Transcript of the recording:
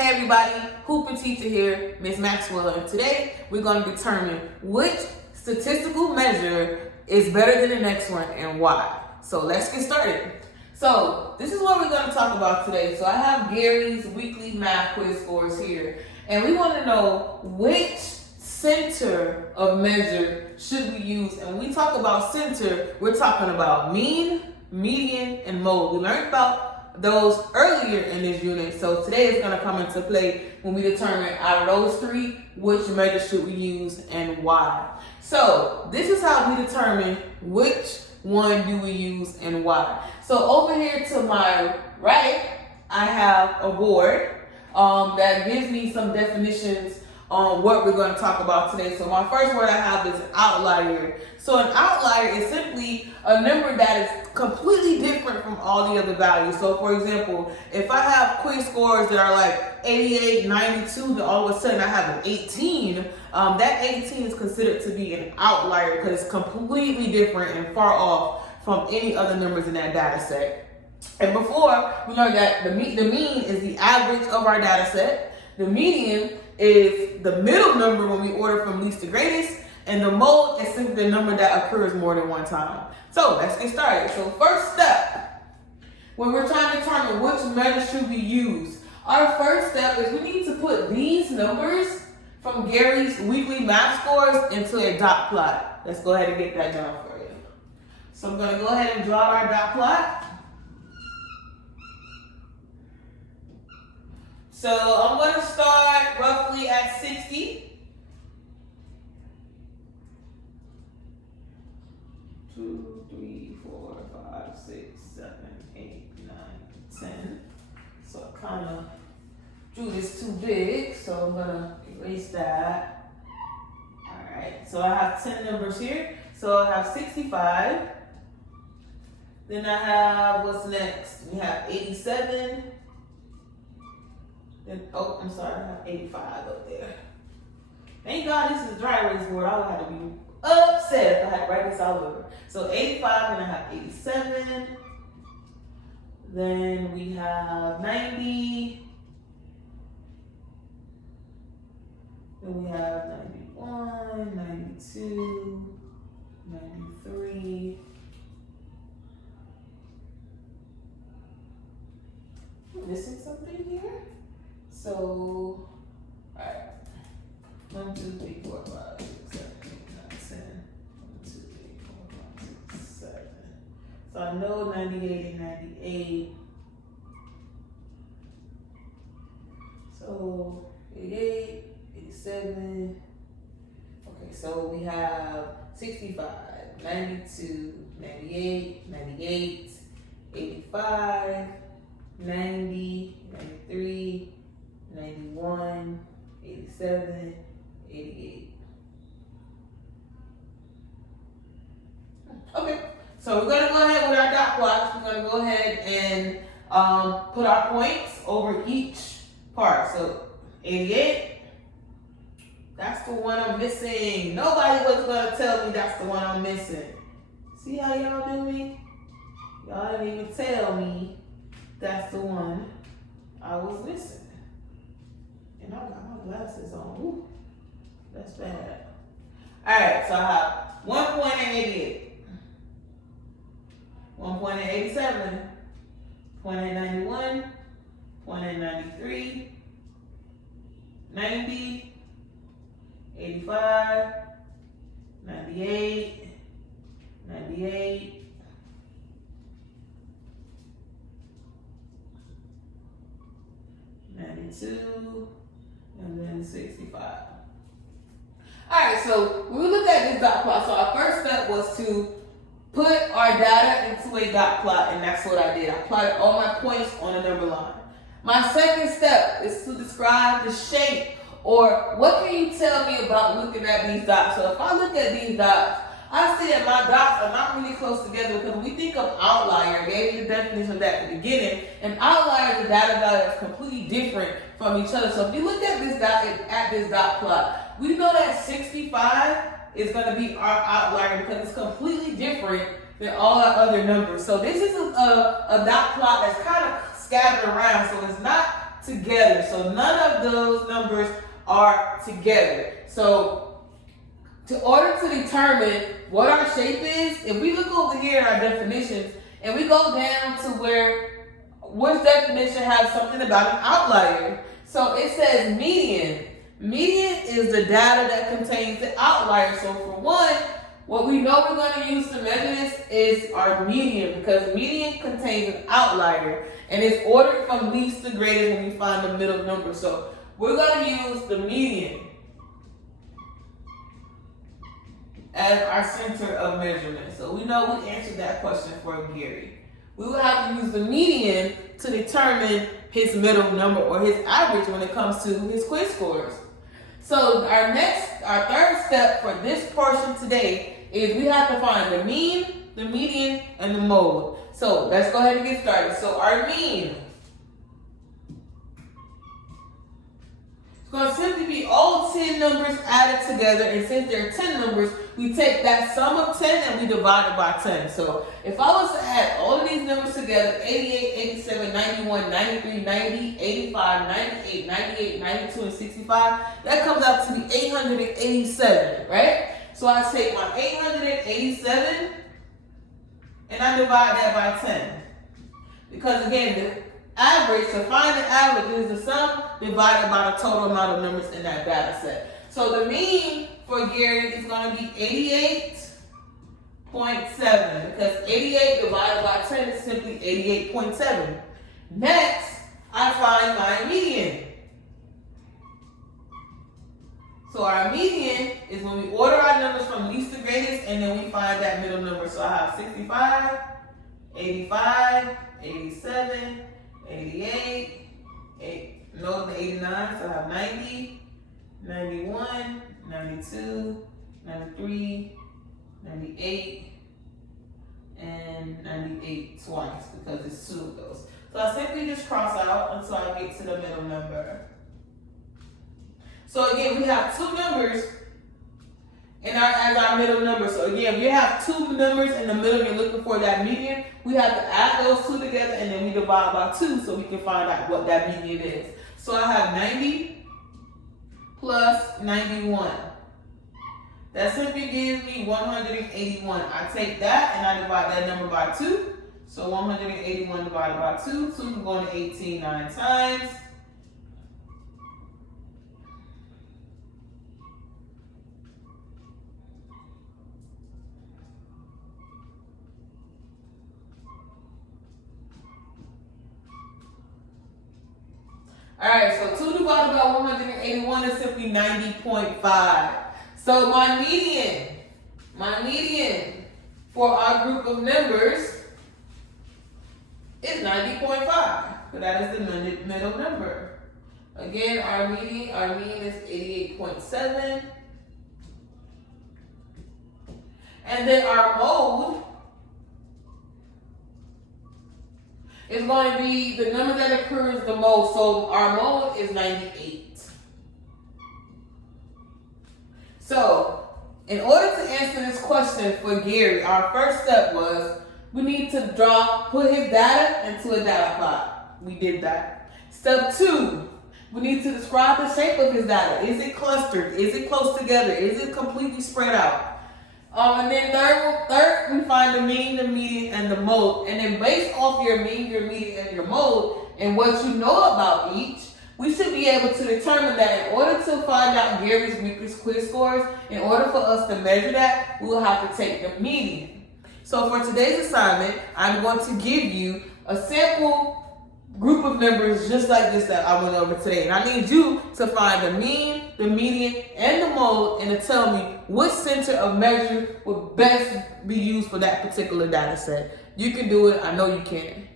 Hey everybody, Hooper Teacher here, Miss Maxwell, and today we're going to determine which statistical measure is better than the next one and why. So let's get started. So this is what we're going to talk about today. So I have Gary's weekly math quiz scores here, and we want to know which center of measure should we use. And when we talk about center, we're talking about mean, median, and mode. We learned about those earlier in this unit, so today is going to come into play when we determine out of those three which measure should we use and why. So this is how we determine which one do we use and why. So over here to my right, I have a board that gives me some definitions on what we're going to talk about today. So my first word I have is outlier. So an outlier is simply a number that is completely different from all the other values. So for example, if I have quiz scores that are like 88, 92, then all of a sudden I have an 18, that 18 is considered to be an outlier because it's completely different and far off from any other numbers in that data set. And before, we learned that the mean is the average of our data set. The median is the middle number when we order from least to greatest, and the mode is simply the number that occurs more than one time. So let's get started. So first step, when we're trying to determine which measure should we use, our first step is we need to put these numbers from Gary's weekly math scores into a dot plot. Let's go ahead and get that done for you. So I'm going to go ahead and draw our dot plot. So I'm going to start roughly at 60. 2, 3, 4, 5, 6, 7, 8, 9, 10. So I kind of drew this too big, so I'm going to erase that. All right, so I have 10 numbers here. So I have 65. Then I have, what's next? We have 87. Then, oh, I'm sorry, I have 85 up there. Thank God this is a dry erase board. I would have to be upset if I had to write this all over. So 85, then I have 87. Then we have 90. Then we have 91, 92, 93. I'm missing something here. So, all right. 1, 2, 3, 4, 5, 6, 7, 8, 9, 10. 1, 2, 3, 4, 5, 6, 7. So I know 98 and 98. So 88, 87. Okay, so we have 65, 92, 98, 98, 85, 90, 93, 91, 87, 88. Okay, so we're going to go ahead with our dot plots. We're going to go ahead and put our points over each part. So 88, that's the one I'm missing. Nobody was going to tell me that's the one I'm missing. See how y'all do me? Y'all didn't even tell me that's the one I was missing. And I got my glasses on. Ooh, that's bad. All right, so I have 1 point at 88, 1 point at 87, point at 91, point at 93, 90, 85, 98, 98, 92, and then 65. All right, so when we look at this dot plot, so our first step was to put our data into a dot plot, and that's what I did. I plotted all my points on a number line. My second step is to describe the shape, or what can you tell me about looking at these dots? So if I look at these dots, I see that my dots are not really close together because when we think of outlier, I gave you the definition of that at the beginning, and outlier is a data value that's completely different from each other. So if you look at this dot plot, we know that 65 is going to be our outlier because it's completely different than all our other numbers. So this is a dot plot that's kind of scattered around, so it's not together. So none of those numbers are together. So in order to determine what our shape is, if we look over here at our definitions and we go down to where which definition has something about an outlier. So it says median. Median is the data that contains the outlier. So for one, what we know we're going to use to measure this is our median, because median contains an outlier and it's ordered from least to greatest when we find the middle number. So we're going to use the median as our center of measurement. So we know we answered that question for Gary. We will have to use the median to determine his middle number or his average when it comes to his quiz scores. So our third step for this portion today is we have to find the mean, the median, and the mode. So let's go ahead and get started. So our mean is going to simply be all 10 numbers added together, and since there are 10 numbers, we take that sum of 10 and we divide it by 10. So if I was to add all of these numbers together, 88, 87, 91, 93, 90, 85, 98, 98, 92, and 65, that comes out to be 887, right? So I take my 887 and I divide that by 10. Because again, the average, to find the average, is the sum divided by the total amount of numbers in that data set. So the mean for Gary is going to be 88.7, because 88 divided by 10 is simply 88.7. Next, I find my median. So our median is when we order our numbers from least to greatest, and then we find that middle number. So I have 65, 85, 87, 88, 89, so I have 90, 91, 92, 93, 98, and 98 twice, because it's two of those. So I simply just cross out until I get to the middle number. So again, we have two numbers as our middle number. So again, if you have two numbers in the middle and you're looking for that median, we have to add those two together and then we divide by 2 so we can find out what that median is. So I have 90 plus 91. That simply gives me 181. I take that and I divide that number by 2. So 181 divided by 2. 2 can go into 18 9 times. Alright, so 2 divided by 181 is simply 90.5. So my median for our group of numbers is 90.5. So that is the middle number. Again, our mean is 88.7. And then our mode is going to be the number that occurs the most. So our mode is 98. So in order to answer this question for Gary, our first step was we need to put his data into a data plot. We did that. Step 2, we need to describe the shape of his data. Is it clustered? Is it close together? Is it completely spread out? And then third, we find the mean, the median, and the mode. And then based off your mean, your median, and your mode, and what you know about each, we should be able to determine that in order to find out Gary's weakest quiz scores, in order for us to measure that, we will have to take the median. So for today's assignment, I'm going to give you a sample group of numbers just like this that I went over today. And I need you to find the mean, the median, and the mode, and to tell me which center of measure would best be used for that particular data set. You can do it. I know you can.